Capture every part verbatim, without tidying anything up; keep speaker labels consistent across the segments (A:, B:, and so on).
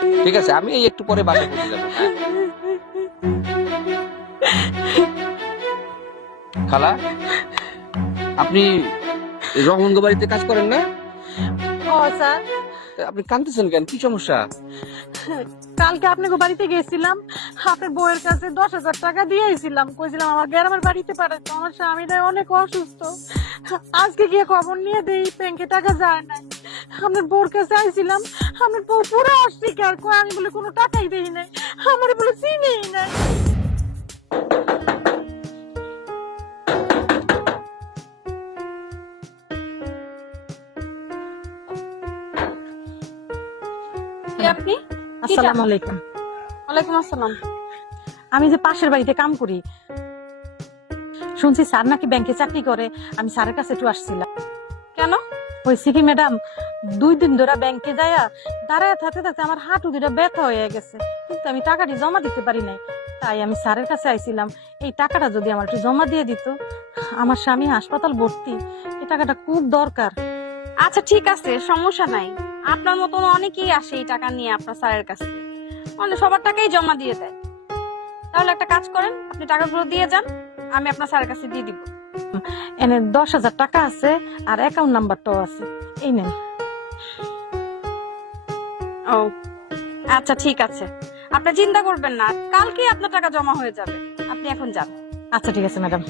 A: ঠিক আছে, আমি এই একটু পরে বাসায় পৌঁছে যাবো। হ্যাঁ খালা, আপনি রহমঙ্গ বাড়িতে কাজ করেন না?
B: ও স্যার,
A: তা আপনি কাঁদতেছেন কেন, কি সমস্যা?
B: কালকে আপনাকে বাড়িতে গেছিলাম, আপনার বউয়ের কাছে দশ হাজার টাকা দিয়েছিলাম, কইছিলাম আমার গ্রামের বাড়িতে পাঠাতো, আমার স্বামীটা অনেক অসুস্থ। আজকে গিয়ে খবর নিয়ে দেই ব্যাংকে টাকা যায় নাই। আপনার বউর কাছে আইছিলাম, আপনার বউ পুরো অস্বীকার করে, আমি বলে কোনো টাকাই দেই নাই, আমার বলে চিনেই নাই।
C: আপনি?
B: আসসালামু আলাইকুম।
C: ওয়ালাইকুম আসসালাম।
B: আমি যে পাশের বাড়িতে কাম করি, শুনছি স্যার নাকি ব্যাংকে চাকরি করে, আমি স্যারের কাছে একটু আসছিলাম।
C: কেন?
B: হয়েছে কি ম্যাডাম, দুই দিন ধরে ব্যাংকে যাইয়া দাঁড়ায় থাকতে থাকতে আমার হাঁটু দুটা ব্যথা হয়ে গেছে, কিন্তু আমি টাকাটি জমা দিতে পারি নাই। তাই আমি স্যারের কাছে আইছিলাম, এই টাকাটা যদি আমার একটু জমা দিয়ে দিত। আমার স্বামী হাসপাতাল ভর্তি, এই টাকাটা খুব দরকার।
C: আচ্ছা ঠিক আছে, সমস্যা নাই। আপনার মতন অনেকেই আসে এই টাকা নিয়ে আপনার স্যারের কাছে, মানে সবার টাকাই জমা দিয়ে দেয়। তাহলে একটা কাজ করেন, আপনি টাকাগুলো দিয়ে যান, আমি আপনার স্যারের কাছে দিয়ে দিব।
B: এনে দশ হাজার টাকা আছে আর অ্যাকাউন্ট নাম্বারটাও আছে, এই নেন।
C: ও আচ্ছা ঠিক আছে, আপনি চিন্তা করবেন না, কালকে আপনার টাকা জমা হয়ে যাবে। আপনি এখন যান।
B: আচ্ছা ঠিক আছে ম্যাডাম।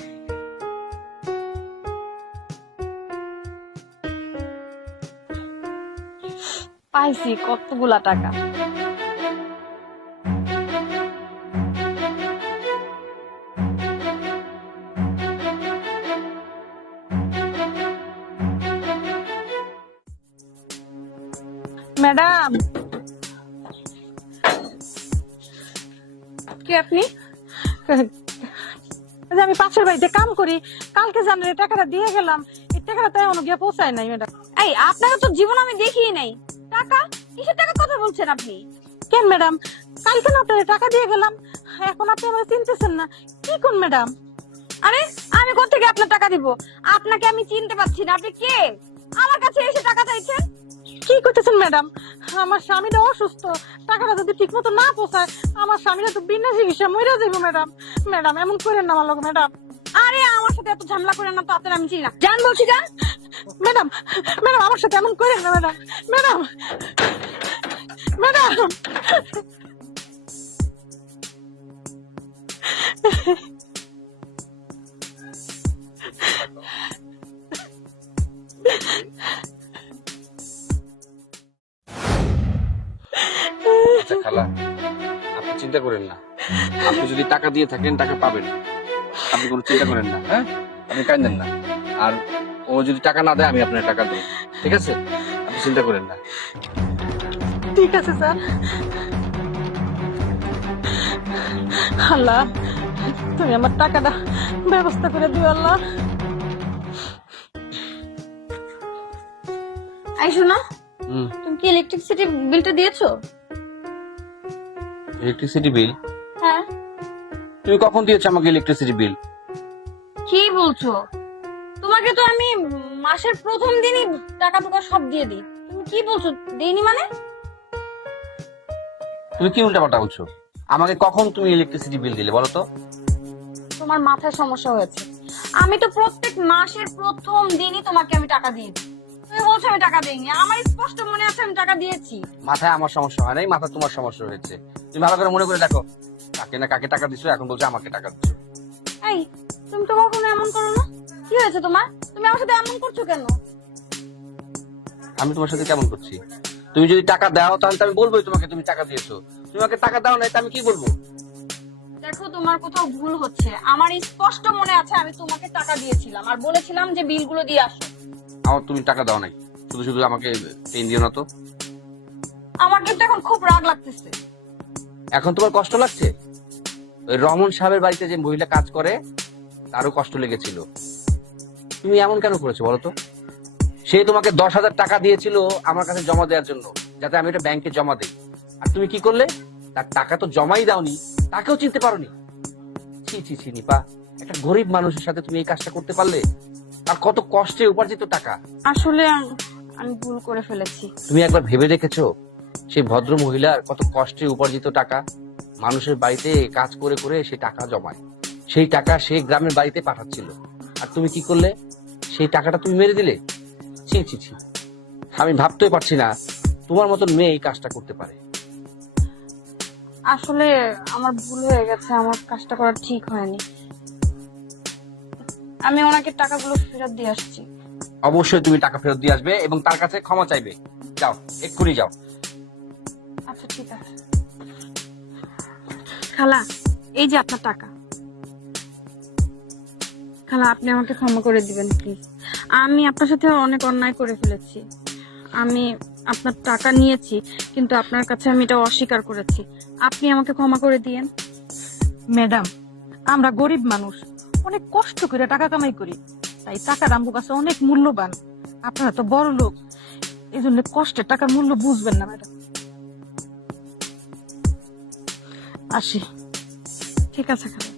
C: পাইছি কতগুলা টাকা।
B: ম্যাডাম,
C: কি আপনি?
B: এই যে আমি পাশের বাড়িতে কাম করি, কালকে জানেন এই টাকাটা দিয়ে গেলাম, এই টাকাটা তাই এখনো গিয়ে পৌঁছায় নাই ম্যাডাম।
C: এই আপনাকে তো জীবন আমি দেখিই নাই। টাকা কিসের টাকা কথা বলছেন আপনি?
B: কেন ম্যাডাম, কালকে না আপনার টাকা দিয়ে গেলাম, এখন আপনি আমার চিনতেছেন না, কি কোন ম্যাডাম?
C: আরে আমি কোত্থেকে আপনার টাকা দিব? আপনাকে আমি চিনতে পারছি না। আপনি কে? আমার কাছে এসে টাকা চাইছেন?
B: কি করতেছেন ম্যাডাম? আমার স্বামীটা অসুস্থ, টাকাটা যদি ঠিক মতো না পৌঁছায়, আমার স্বামীরা তো বিনা চিকিৎসা মরে যাবো ম্যাডাম। ম্যাডাম এমন করেন না আমার লোক ম্যাডাম।
C: আরে আমার সাথে এত ঝামেলা করেন না তো, আপনার আমি চিনি না। জান বলছি জান।
B: ম্যাডাম ম্যাডাম আমার সাথে এমন করেন না ম্যাডাম। ম্যাডাম ম্যাডাম
A: আচ্ছা খালা, আপনি চিন্তা করেন না, আপনি যদি টাকা দিয়ে থাকেন টাকা পাবেন, আপনি কোনো চিন্তা করেন না। হ্যাঁ, আপনি কাঁদেন না। আর ও যদি টাকা না দেয় আমি আপনার টাকা দেবো, ঠিক আছে? আপনি চিন্তা করেন না।
B: ঠিক আছে স্যার। আল্লাহ, তুমি আমার টাকাটা ব্যবস্থা করে দিও আল্লাহ।
C: এই শোনো,
A: হুম,
C: তুমি কি ইলেকট্রিসিটি বিলটা দিয়েছো?
A: Electricity bill?
C: হ্যাঁ।
A: তুমি কখন দিয়েছো আমাকে ইলেকট্রিসিটি বিল?
C: কি বলছো? তোমাকে তো আমি মাসের প্রথম দিনই টাকা টুকা সব দিয়ে দিই। তুমি কি বলছো দেইনি মানে?
A: তুমি কি উল্টাপাল্টা বলছো? আমাকে কখন তুমি ইলেকট্রিসিটি বিল দিলে বলো তো?
C: তোমার মাথায় সমস্যা হয়েছে। আমি তো প্রত্যেক মাসের প্রথম দিনই তোমাকে আমি টাকা দিয়ে দিই। তুমি বলছো আমি টাকা দেইনি, আমার স্পষ্ট মনে আছে আমি টাকা দিয়েছি।
A: মাথায় আমার সমস্যা হয় নাই, মাথা তোমার সমস্যা হয়েছে। তুমি ভালো করে মনে করে দেখো, কাকে না কাকে টাকা দিছো, এখন বলছো আমাকে টাকা দিছো।
C: এই তুমি তো কখনো এমন করো না। কি হয়েছে তোমার? তুমি আমার সাথে এমন করছো কেন?
A: আমি তোমার সাথে কেমন করছি? তুমি যদি টাকা দাও তাহলে তো আমি বলবোই তোমাকে তুমি টাকা দিয়েছো। তুমি আমাকে টাকা দাও নাই, আমি কি বলবো?
C: দেখো তোমার কোথাও ভুল হচ্ছে। আমার স্পষ্ট মনে আছে আমি তোমাকে টাকা দিয়েছিলাম আর বলেছিলাম যে বিলগুলো দিয়ে আসো।
A: আমার তুমি টাকা দাও নাই, শুধু শুধু আমাকে পেন দিও না তো।
C: আমার কিন্তু এখন খুব রাগ লাগতেছে।
A: এখন তোমার কষ্ট লাগছে? ওই রহমান সাহেবের বাড়িতে যে মহিলা কাজ করে তারও কষ্ট লেগেছিল। তুমি এমন কেন করেছো বলো তো? সে তোমাকে দশ হাজার টাকা দিয়েছিল আমার কাছে জমা দেওয়ার জন্য, যাতে আমি এটা ব্যাংকে জমা দিই। আর তুমি কি করলে? তার টাকা তো জমাই দাওনি, তাকেও চিনতে পারোনি। ছি ছি ছি নিপা, একটা গরিব মানুষের সাথে তুমি এই কাজটা করতে পারলে? আর কত কষ্টে উপার্জিত টাকা।
C: আসলে আমি ভুল করে ফেলেছি।
A: তুমি একবার ভেবে দেখেছো সেই ভদ্র মহিলার কত কষ্টে উপার্জিত টাকা মানুষের বাড়িতে কাজ করে করে সে টাকা জমায়, সেই টাকা সে গ্রামের বাড়িতে পাঠাচ্ছিল, আর তুমি কি করলে? সেই টাকাটা তুমি মেরে দিলে। ছি ছি ছি, আমি ভাবতেই পারছি না তোমার মতন মেয়ে এই কাজটা করতে পারে।
C: আসলে আমার ভুল হয়ে গেছে, আমার কাজটা করা ঠিক হয়নি। আমি ওনাকে টাকাগুলো ফেরত দিয়ে আসছি।
A: অবশ্যই তুমি টাকা ফেরত দিয়ে আসবে এবং তার কাছে ক্ষমা চাইবে। যাও, এক্ষুনি যাও।
C: আচ্ছা ঠিক আছে। খালা, এই যে আপনার টাকা। খালা, আপনি আমাকে ক্ষমা করে দিবেন প্লিজ। আমি আপনার সাথে অনেক অন্যায় করে ফেলেছি। আমি আপনার টাকা নিয়েছি, কিন্তু আপনার কাছে আমি এটা অস্বীকার করেছি। আপনি আমাকে ক্ষমা করে দিয়েন।
B: ম্যাডাম, আমরা গরিব মানুষ, অনেক কষ্ট করে টাকা কামাই করি, তাই টাকার আমার কাছে অনেক মূল্যবান। আপনারা তো বড় লোক, এই জন্য কষ্টের টাকার মূল্য বুঝবেন না ম্যাডাম। আসি।
C: ঠিক আছে খালা।